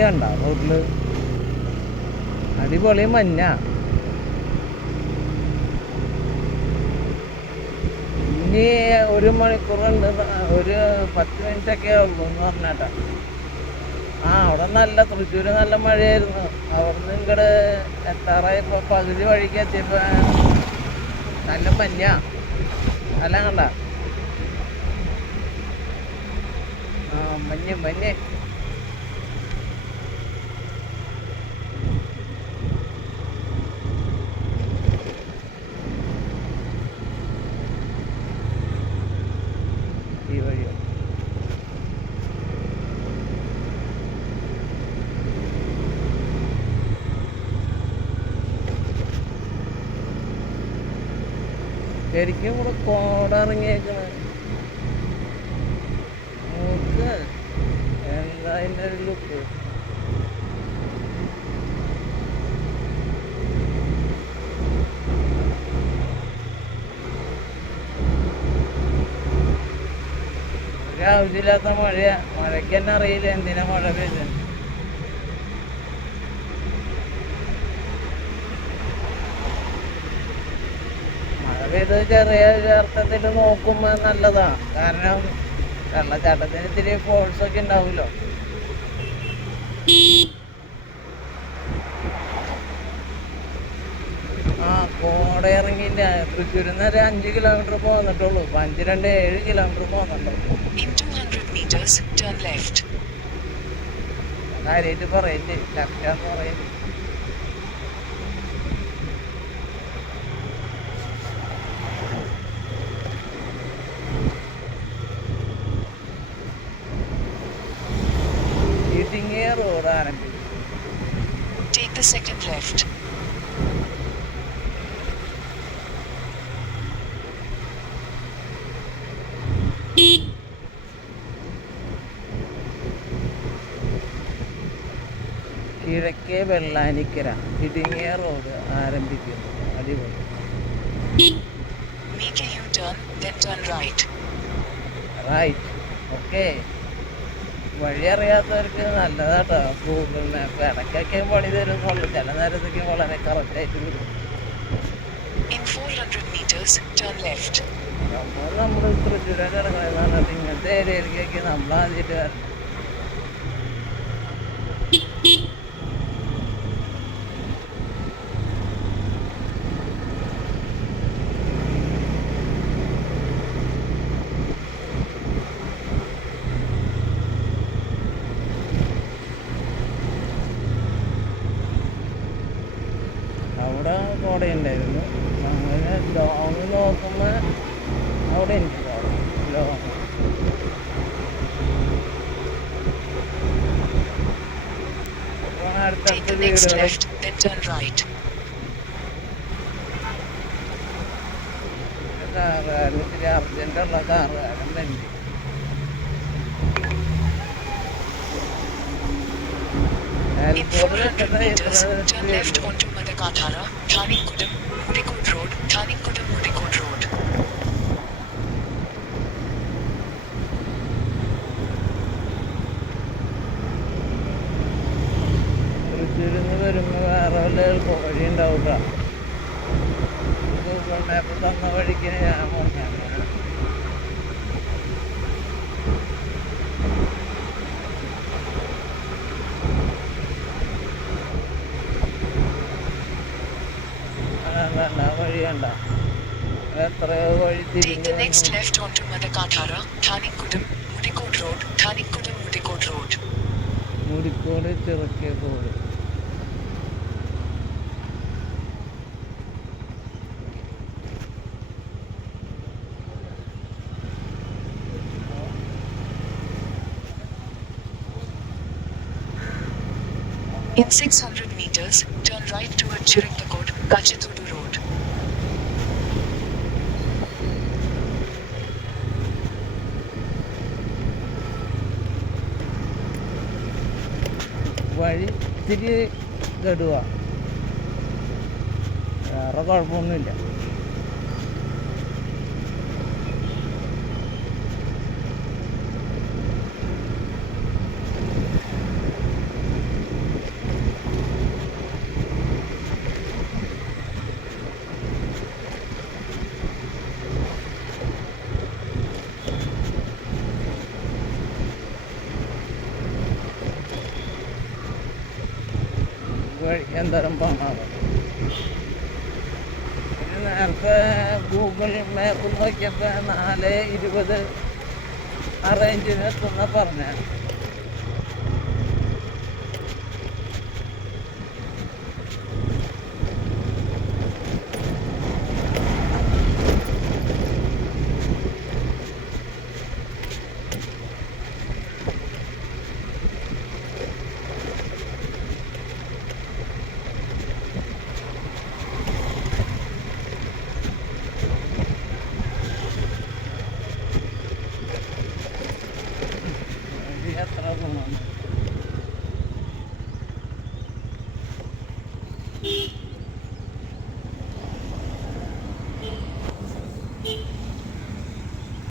കണ്ട റോട്ടിൽ. അടിപൊളി മഞ്ഞ. ഇനി ഒരു മണിക്കൂറുണ്ട് ഒരു പത്ത് മിനിറ്റ് ഒക്കെ ഉള്ളൂ എന്ന് പറഞ്ഞാട്ട. ആ അവിടെ നല്ല തൃശ്ശൂര് നല്ല മഴയായിരുന്നു. അവിടുന്ന് ഇങ്ങോട്ട് എത്താറായപ്പോ പകുതി വഴിക്ക് എത്തിയപ്പോ നല്ല മഞ്ഞ. അല്ല കണ്ട? ആ മഞ്ഞ് മഞ്ഞ്. ശരിക്കും ഇവിടെ കോട ഇറങ്ങിയേക്കണ. നോക്ക് എന്താ അതിന്റെ ഒരു ലുക്ക് ആവശ്യമില്ലാത്ത മഴയാ. മഴയ്ക്ക് തന്നെ അറിയില്ല എന്തിനാ മഴ പെയ്തത് പെയ്ത് ചെറിയ അർത്ഥത്തിൽ നോക്കുമ്പോൾ നല്ലതാണ് കാരണം വെള്ളച്ചാട്ടത്തിന് ഇത്തിരി ഫോഴ്സ് ഒക്കെ ഉണ്ടാവുമല്ലോ. ആ കോട ഇറങ്ങിയില്ല തൃശ്ശൂരിൽ നിന്ന് ഒരു അഞ്ച് കിലോമീറ്റർ പോന്നിട്ടുള്ളൂ. ഇപ്പൊ അഞ്ച് രണ്ട് ഏഴ് കിലോമീറ്റർ പോകുന്നുണ്ടോ In 200 meters, turn left. കാര്യമായിട്ട് പറയില്ലേ? ലെഫ്റ്റാന്ന് പറയില്ലേ ഇടുങ്ങിയ റോഡ് ആരംഭിച്ചു The second left. കിഴക്കേ വെള്ളാനിക്കര ഇടുങ്ങിയ റോഡ് ആരംഭിക്കുന്നു അടിപൊളി Make a U-turn, then turn right. Right. Okay വഴി അറിയാത്തവർക്ക് നല്ലതാട്ടോ. ഗൂഗിൾ മാപ്പ് ഇടയ്ക്കൊക്കെ പണി തരുന്നുള്ളൂ. ചില നേരത്തേക്ക് വളരെ കറക്റ്റായിട്ട് വരും. In 400 meters, turn left. നമ്മൾ തൃശ്ശൂരൊക്കെ ഇറങ്ങുന്നതെന്ന് പറഞ്ഞാൽ ഇങ്ങനത്തെ ഏരിയയിലേക്കൊക്കെ നമ്മൾ ആദ്യമായിട്ട് വരണം. അവിടെ കോടയുണ്ടായിരുന്നു അങ്ങനെ ലോങ് നോക്കുമ്പോൾ അവിടെ ഉണ്ട് ലോങ് അടുത്തടുത്ത് വീടുകൾ കാറുകാരൻ ഇത്തിരി അർജന്റുള്ള കാറുകാരൻ വേണ്ടി. Turn left onto Madakathara, Thanikudam, Mudikod Road, Thanikudam, Mudikod Road. തൃശ്ശൂരിൽ വരുമ്പോൾ വേറെ വല്ല എളുപ്പ വഴി ഉണ്ടാവും ഗൂഗിൾ മാപ്പ് തന്ന വഴിക്ക് ഞാൻ പോകാൻ Thanikudam, Mudikod Road. Mudikode ചെറുക്കിയ കോട് In 600 meters, turn right toward Chirikakot, Kachitudu Road. ഇത്തിരി ഗഡുവ വേറെ കുഴപ്പമൊന്നുമില്ല. പോണത്? പിന്നെ നേരത്തെ ഗൂഗിൾ മാപ്പ് നോക്കിയപ്പോൾ നാല് ഇരുപത് ആ റേഞ്ചിനെത്തുന്ന പറഞ്ഞ on.